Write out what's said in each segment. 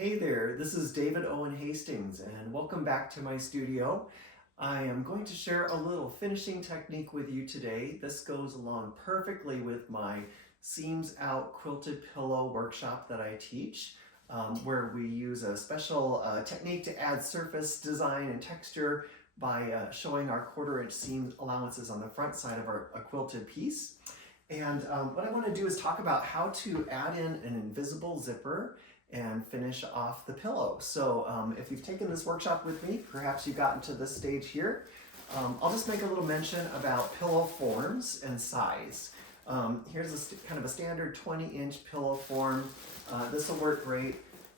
Hey there, this is David Owen Hastings and welcome back to my studio. I am going to share a little finishing technique with you today. This goes along perfectly with my Seams Out Quilted Pillow workshop that I teach, where we use a special technique to add surface design and texture by showing our 1/4 inch seam allowances on the front side of a quilted piece. And what I want to do is talk about how to add in an invisible zipper and finish off the pillow. So if you've taken this workshop with me, perhaps you've gotten to this stage here. I'll just make a little mention about pillow forms and size. Here's kind of a standard 20-inch pillow form. This will work great.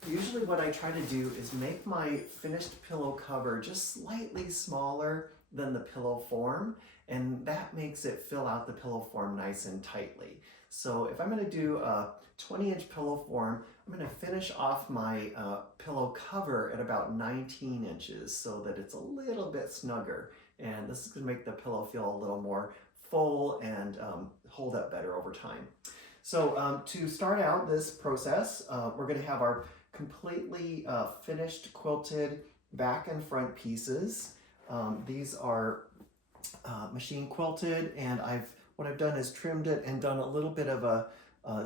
Usually what I try to do is make my finished pillow cover just slightly smaller than the pillow form, and that makes it fill out the pillow form nice and tightly. So if I'm going to do a 20-inch pillow form, I'm going to finish off my pillow cover at about 19 inches so that it's a little bit snugger. And this is going to make the pillow feel a little more full and hold up better over time. So to start out this process, we're going to have our completely finished quilted back and front pieces. These are machine quilted, and what I've done is trimmed it and done a little bit of a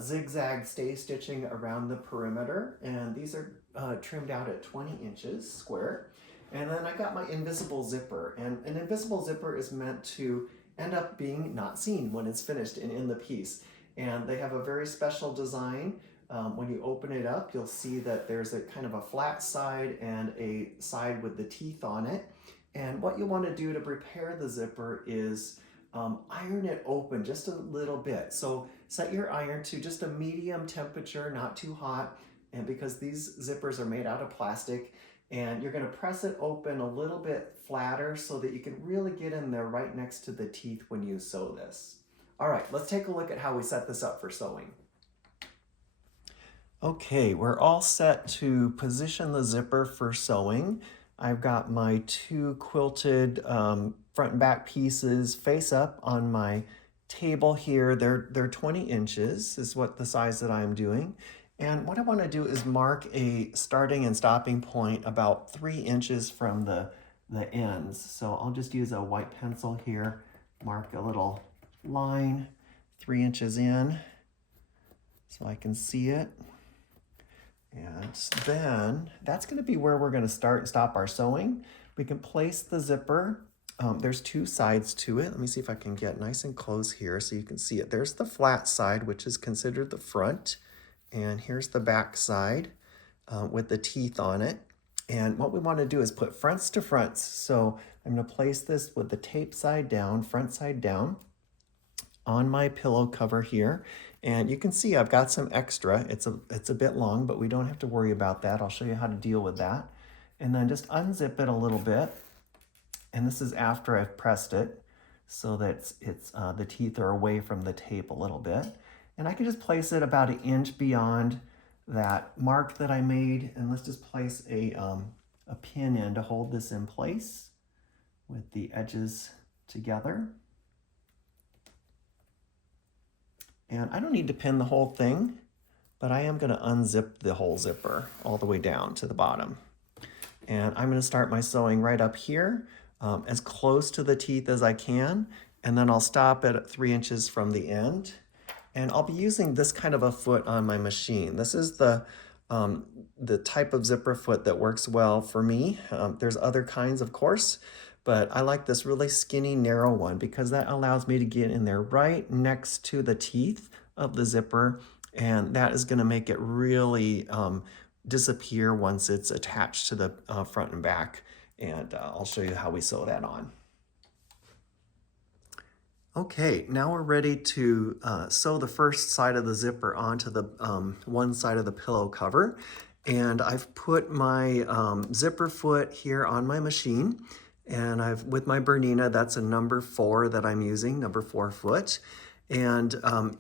zigzag stay stitching around the perimeter, and these are trimmed out at 20 inches square. And then I got my invisible zipper, and an invisible zipper is meant to end up being not seen when it's finished and in the piece. And they have a very special design. When you open it up, you'll see that there's a kind of a flat side and a side with the teeth on it. And what you want to do to prepare the zipper is iron it open just a little bit. So set your iron to just a medium temperature, not too hot, and because these zippers are made out of plastic, and you're going to press it open a little bit flatter so that you can really get in there right next to the teeth when you sew this. All right, let's take a look at how we set this up for sewing. Okay, we're all set to position the zipper for sewing. I've got my 2 quilted front and back pieces face up on my table here. They're 20 inches is what the size that I'm doing. And what I want to do is mark a starting and stopping point about 3 inches from the ends. So I'll just use a white pencil here, mark a little line 3 inches in so I can see it. And then that's going to be where we're going to start and stop our sewing. We can place the zipper. There's 2 sides to it. Let me see if I can get nice and close here so you can see it. There's the flat side, which is considered the front. And here's the back side with the teeth on it. And what we want to do is put fronts to fronts. So I'm going to place this with the tape side down, front side down, on my pillow cover here. And you can see I've got some extra. It's a bit long, but we don't have to worry about that. I'll show you how to deal with that. And then just unzip it a little bit. And this is after I've pressed it so that the teeth are away from the tape a little bit. And I can just place it about 1 inch beyond that mark that I made. And let's just place a pin in to hold this in place with the edges together. And I don't need to pin the whole thing, but I am going to unzip the whole zipper all the way down to the bottom. And I'm going to start my sewing right up here, as close to the teeth as I can, and then I'll stop at 3 inches from the end. And I'll be using this kind of a foot on my machine. This is the type of zipper foot that works well for me. There's other kinds, of course, but I like this really skinny, narrow one because that allows me to get in there right next to the teeth of the zipper, and that is going to make it really disappear once it's attached to the front and back, and I'll show you how we sew that on. Okay, now we're ready to sew the first side of the zipper onto the one side of the pillow cover, and I've put my zipper foot here on my machine. And with my Bernina, that's a number 4 that I'm using, number 4 foot. And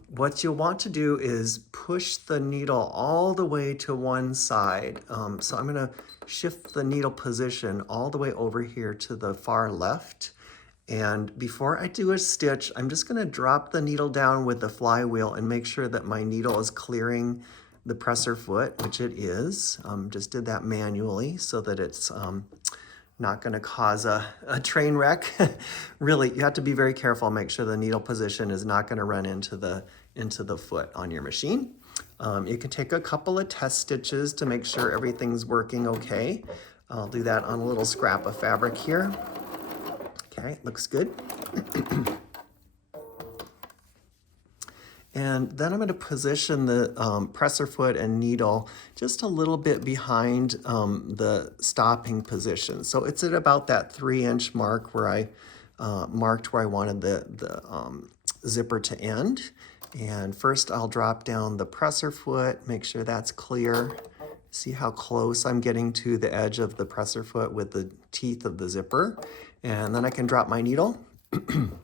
what you'll want to do is push the needle all the way to one side. So I'm going to shift the needle position all the way over here to the far left. And before I do a stitch, I'm just going to drop the needle down with the flywheel and make sure that my needle is clearing the presser foot, which it is. Just did that manually so that it's not going to cause a train wreck. Really, you have to be very careful. Make sure the needle position is not going to run into the foot on your machine. You can take a couple of test stitches to make sure everything's working okay. I'll do that on a little scrap of fabric here. Okay, looks good. And then I'm going to position the presser foot and needle just a little bit behind the stopping position. So it's at about that 3-inch mark where I marked where I wanted the zipper to end. And first I'll drop down the presser foot, make sure that's clear. See how close I'm getting to the edge of the presser foot with the teeth of the zipper. And then I can drop my needle. I'm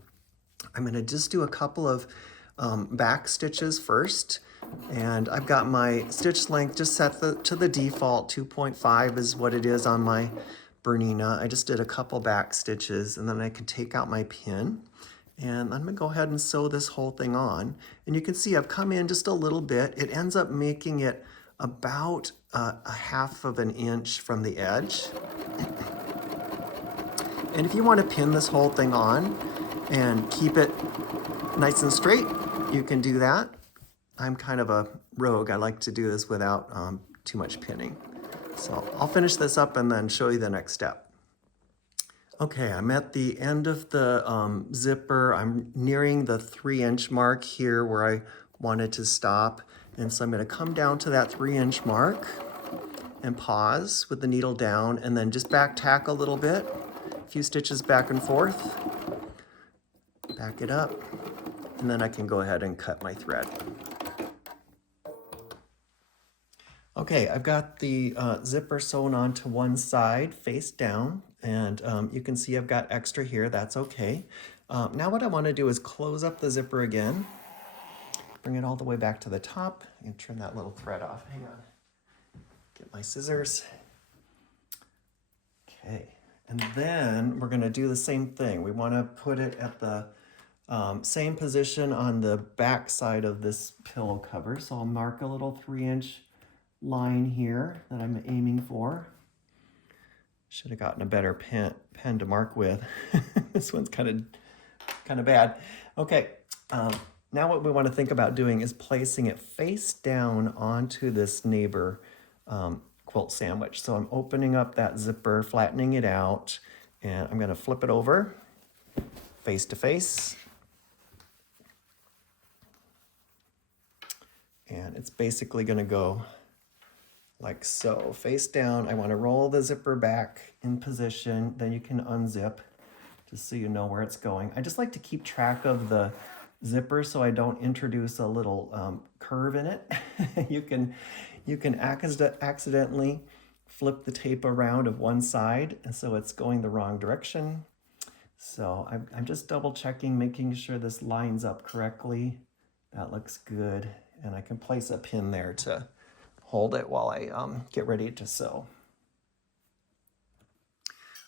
going to just do a couple of back stitches first, and I've got my stitch length just set to the default. 2.5 is what it is on my Bernina. I just did a couple back stitches, and then I can take out my pin, and I'm gonna go ahead and sew this whole thing on. And you can see I've come in just a little bit. It ends up making it about a 1/2 inch from the edge. And if you want to pin this whole thing on and keep it nice and straight, you can do that. I'm kind of a rogue. I like to do this without too much pinning. So I'll finish this up and then show you the next step. Okay, I'm at the end of the zipper. I'm nearing the 3-inch mark here where I wanted to stop. And so I'm going to come down to that 3-inch mark and pause with the needle down, and then just back tack a little bit. A few stitches back and forth. Back it up. And then I can go ahead and cut my thread. Okay, I've got the zipper sewn onto one side, face down, and you can see I've got extra here. That's okay. Now what I want to do is close up the zipper again, bring it all the way back to the top, and trim that little thread off. Hang on. Get my scissors. Okay, and then we're going to do the same thing. We want to put it at the same position on the back side of this pillow cover. So I'll mark a little 3-inch line here that I'm aiming for. Should have gotten a better pen to mark with. This one's kind of bad. Okay, now what we want to think about doing is placing it face down onto this neighbor quilt sandwich. So I'm opening up that zipper, flattening it out, and I'm going to flip it over face to face. And it's basically going to go like so. Face down, I want to roll the zipper back in position, then you can unzip just so you know where it's going. I just like to keep track of the zipper so I don't introduce a little curve in it. You can accidentally flip the tape around of one side, and so it's going the wrong direction. So I'm just double checking, making sure this lines up correctly. That looks good. And I can place a pin there to hold it while I get ready to sew.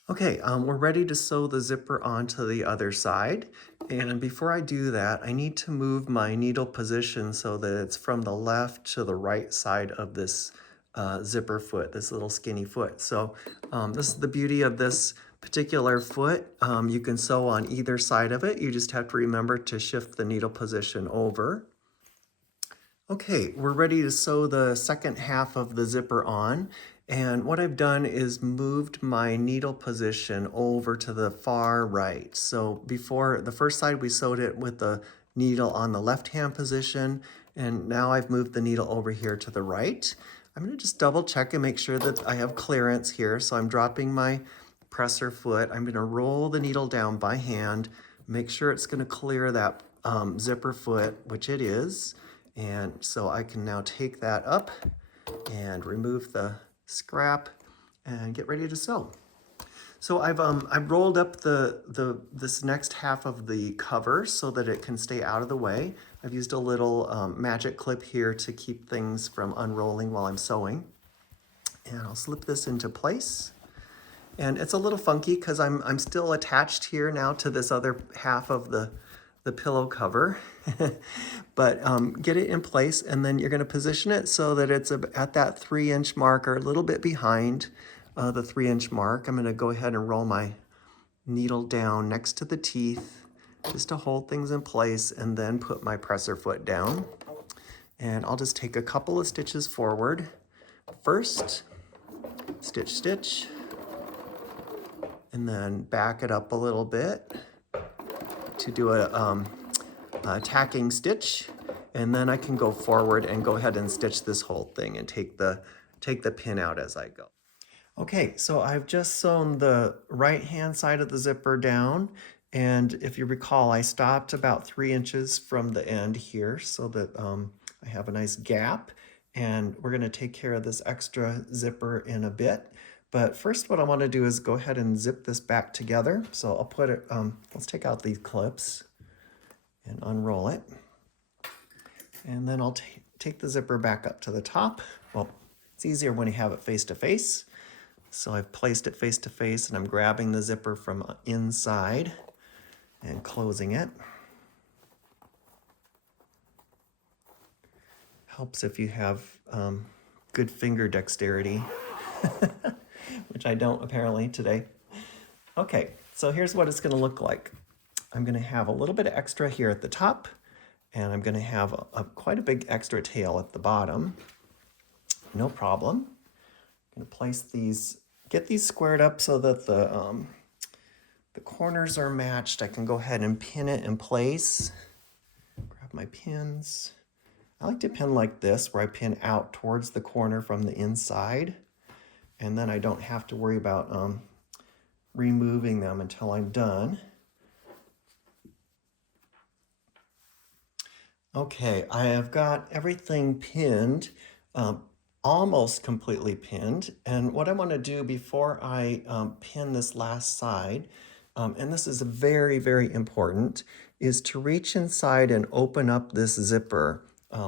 Okay, we're ready to sew the zipper onto the other side. And before I do that, I need to move my needle position so that it's from the left to the right side of this zipper foot, this little skinny foot. So this is the beauty of this particular foot. You can sew on either side of it. You just have to remember to shift the needle position over. Okay, we're ready to sew the second half of the zipper on. And what I've done is moved my needle position over to the far right. So before, the first side we sewed it with the needle on the left-hand position, and now I've moved the needle over here to the right. I'm going to just double check and make sure that I have clearance here. So I'm dropping my presser foot. I'm going to roll the needle down by hand, make sure it's going to clear that zipper foot, which it is. And so I can now take that up and remove the scrap and get ready to sew. So I've rolled up this next half of the cover so that it can stay out of the way. I've used a little magic clip here to keep things from unrolling while I'm sewing. And I'll slip this into place. And it's a little funky because I'm still attached here now to this other half of the the pillow cover, but get it in place, and then you're going to position it so that it's at that 3-inch mark or a little bit behind the 3-inch mark. I'm going to go ahead and roll my needle down next to the teeth just to hold things in place, and then put my presser foot down. And I'll just take a couple of stitches forward. First, stitch, stitch, and then back it up a little bit to do a tacking stitch, and then I can go forward and go ahead and stitch this whole thing and take the pin out as I go. Okay, so I've just sewn the right-hand side of the zipper down, and if you recall, I stopped about 3 inches from the end here so that I have a nice gap, and we're going to take care of this extra zipper in a bit. But first, what I want to do is go ahead and zip this back together. So I'll put it, let's take out these clips and unroll it. And then I'll take the zipper back up to the top. Well, it's easier when you have it face to face. So I've placed it face to face, and I'm grabbing the zipper from inside and closing it. Helps if you have good finger dexterity, which I don't apparently today. Okay, so here's what it's going to look like. I'm going to have a little bit of extra here at the top, and I'm going to have quite a big extra tail at the bottom. No problem. I'm going to place these, get these squared up so that the corners are matched. I can go ahead and pin it in place. Grab my pins. I like to pin like this, where I pin out towards the corner from the inside, and then I don't have to worry about removing them until I'm done. Okay, I have got everything pinned, almost completely pinned, and what I want to do before I pin this last side, and this is very, very important, is to reach inside and open up this zipper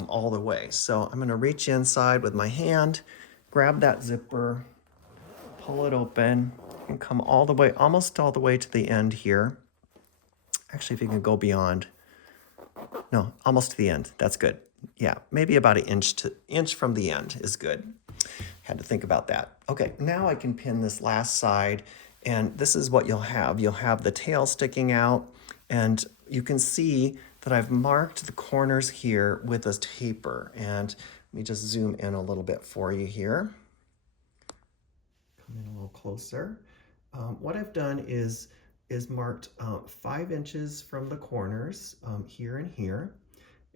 all the way. So I'm going to reach inside with my hand, grab that zipper, pull it open, and come all the way, almost all the way to the end here. Actually, if you can go beyond. No, almost to the end. That's good. Yeah, maybe about an inch from the end is good. Had to think about that. Okay, now I can pin this last side, and this is what you'll have. You'll have the tail sticking out, and you can see that I've marked the corners here with a taper. And let me just zoom in a little bit for you here. Come in a little closer. What I've done is marked 5 inches from the corners here and here,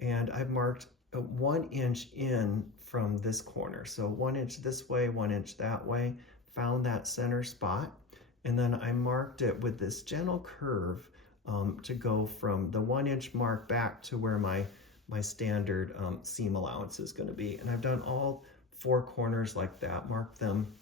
and I've marked 1 inch in from this corner. So 1 inch this way, 1 inch that way, found that center spot, and then I marked it with this gentle curve to go from the 1 inch mark back to where my standard seam allowance is going to be. And I've done all 4 corners like that, marked them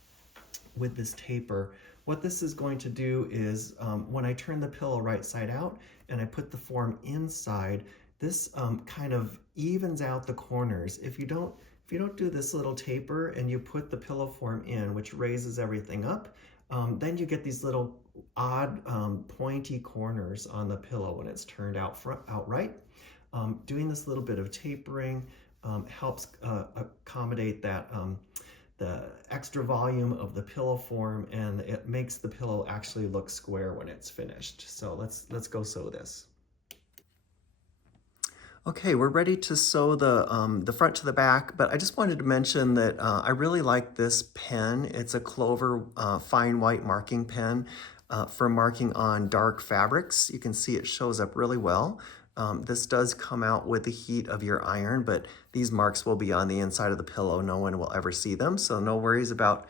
with this taper. What this is going to do is when I turn the pillow right side out and I put the form inside, this kind of evens out the corners. If you don't do this little taper and you put the pillow form in, which raises everything up, then you get these little odd pointy corners on the pillow when it's turned outright. Doing this little bit of tapering helps accommodate that the extra volume of the pillow form, and it makes the pillow actually look square when it's finished. So let's go sew this. Okay, we're ready to sew the front to the back, but I just wanted to mention that I really like this pen. It's a Clover fine white marking pen for marking on dark fabrics. You can see it shows up really well. This does come out with the heat of your iron, but these marks will be on the inside of the pillow. No one will ever see them, so no worries about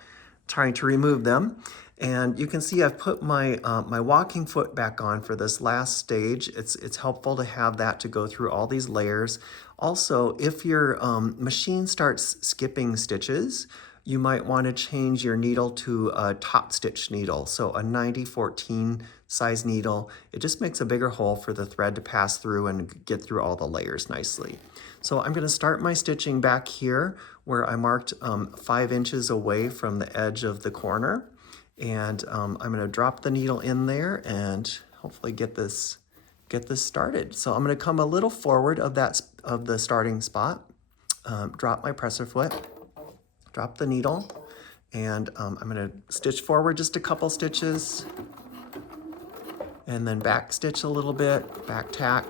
trying to remove them. And you can see I've put my my walking foot back on for this last stage. It's helpful to have that to go through all these layers. Also, if your machine starts skipping stitches, you might want to change your needle to a top stitch needle. So a 90-14 size needle. It just makes a bigger hole for the thread to pass through and get through all the layers nicely. So I'm going to start my stitching back here where I marked 5 inches away from the edge of the corner. And I'm going to drop the needle in there and hopefully get this get this started. So I'm going to come a little forward of the starting spot, drop my presser foot, drop the needle, and I'm going to stitch forward just a couple stitches, and then back stitch a little bit, back tack,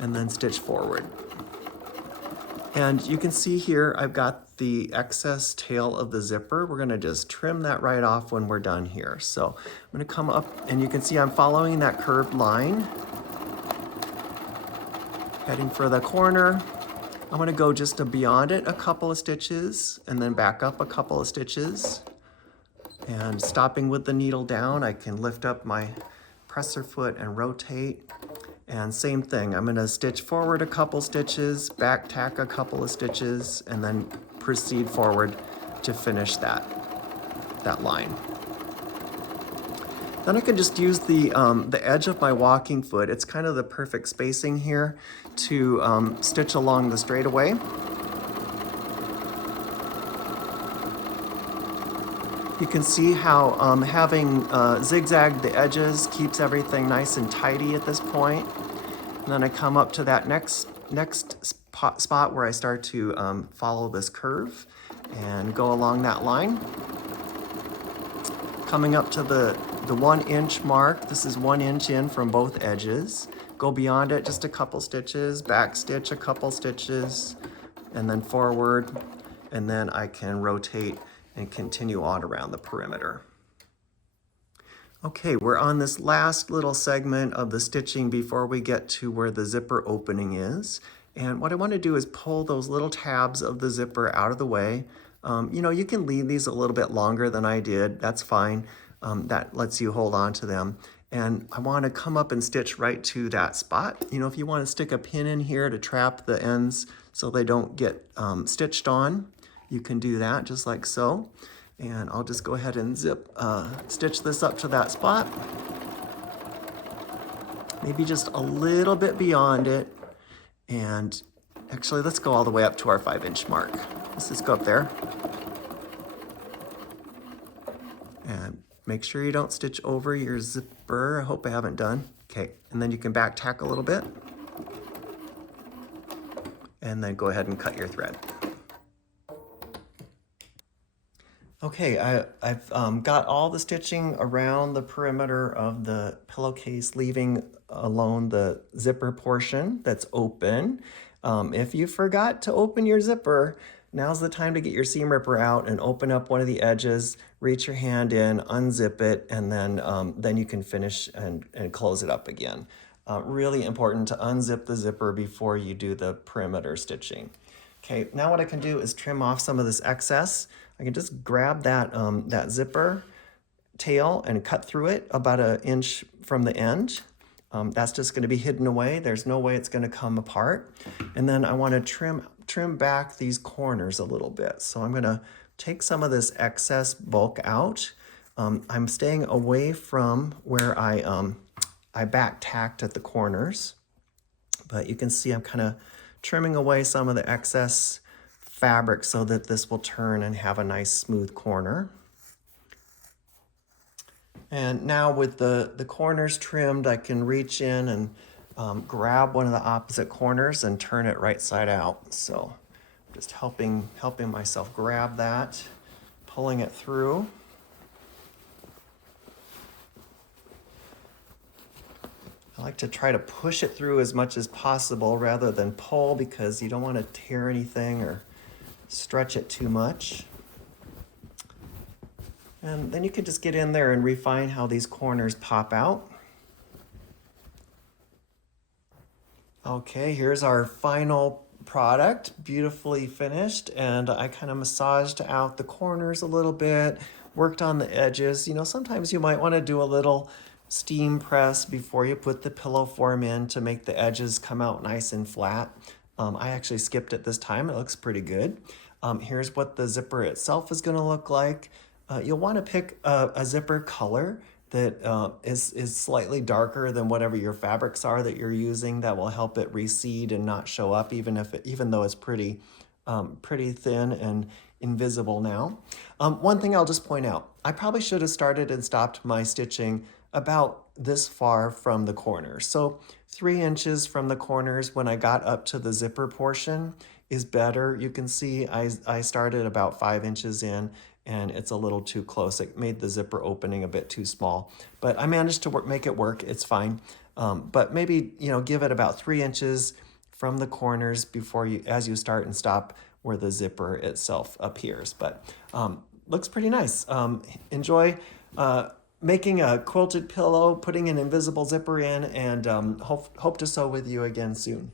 and then stitch forward. And you can see here I've got the excess tail of the zipper. We're gonna just trim that right off when we're done here. So I'm gonna come up, and you can see I'm following that curved line, heading for the corner. I'm gonna go just beyond it a couple of stitches, and then back up a couple of stitches. And stopping with the needle down, I can lift up my presser foot and rotate. And same thing, I'm gonna stitch forward a couple stitches, back tack a couple of stitches, and then proceed forward to finish that line. Then I can just use the edge of my walking foot. It's kind of the perfect spacing here to stitch along the straightaway. You can see how having zigzagged the edges keeps everything nice and tidy at this point. And then I come up to that next spot where I start to follow this curve and go along that line. Coming up to the 1 inch mark, this is 1 inch in from both edges. Go beyond it just a couple stitches, back stitch a couple stitches, and then forward, and then I can rotate and continue on around the perimeter. Okay, we're on this last little segment of the stitching before we get to where the zipper opening is. And what I want to do is pull those little tabs of the zipper out of the way. You know, you can leave these a little bit longer than I did. That's fine. That lets you hold on to them. And I want to come up and stitch right to that spot. You know, if you want to stick a pin in here to trap the ends so they don't get stitched on, you can do that just like so. And I'll just go ahead and stitch this up to that spot. Maybe just a little bit beyond it. And actually, let's go all the way up to our 5 inch mark. Let's just go up there. And make sure you don't stitch over your zipper. I hope I haven't done. Okay, and then you can back tack a little bit. And then go ahead and cut your thread. Okay, I've got all the stitching around the perimeter of the pillowcase, leaving alone the zipper portion that's open. If you forgot to open your zipper, now's the time to get your seam ripper out and open up one of the edges, reach your hand in, unzip it, and then you can finish and close it up again. Really important to unzip the zipper before you do the perimeter stitching. Okay, now what I can do is trim off some of this excess. I can just grab that zipper tail and cut through it about 1 inch from the end. That's just going to be hidden away. There's no way it's going to come apart. And then I want to trim back these corners a little bit. So I'm going to take some of this excess bulk out. I'm staying away from where I back tacked at the corners, but you can see I'm kind of trimming away some of the excess fabric so that this will turn and have a nice smooth corner. And now with the corners trimmed, I can reach in and grab one of the opposite corners and turn it right side out. So just helping myself grab that, pulling it through. I like to try to push it through as much as possible rather than pull, because you don't want to tear anything or stretch it too much. And then you can just get in there and refine how these corners pop out. Okay, here's our final product, beautifully finished, and I kind of massaged out the corners a little bit, worked on the edges. You know, sometimes you might want to do a little steam press before you put the pillow form in to make the edges come out nice and flat. I actually skipped it this time. It looks pretty good. Here's what the zipper itself is going to look like. You'll want to pick a zipper color that is slightly darker than whatever your fabrics are that you're using. That will help it recede and not show up, even though it's pretty thin and invisible now. One thing I'll just point out, I probably should have started and stopped my stitching about this far from the corners. So 3 inches from the corners when I got up to the zipper portion is better. You can see I started about 5 inches in, and it's a little too close. It made the zipper opening a bit too small, but I managed to make it work. It's fine. But maybe, give it about 3 inches from the corners before as you start and stop where the zipper itself appears. But looks pretty nice. Enjoy making a quilted pillow, putting an invisible zipper in, and hope to sew with you again soon.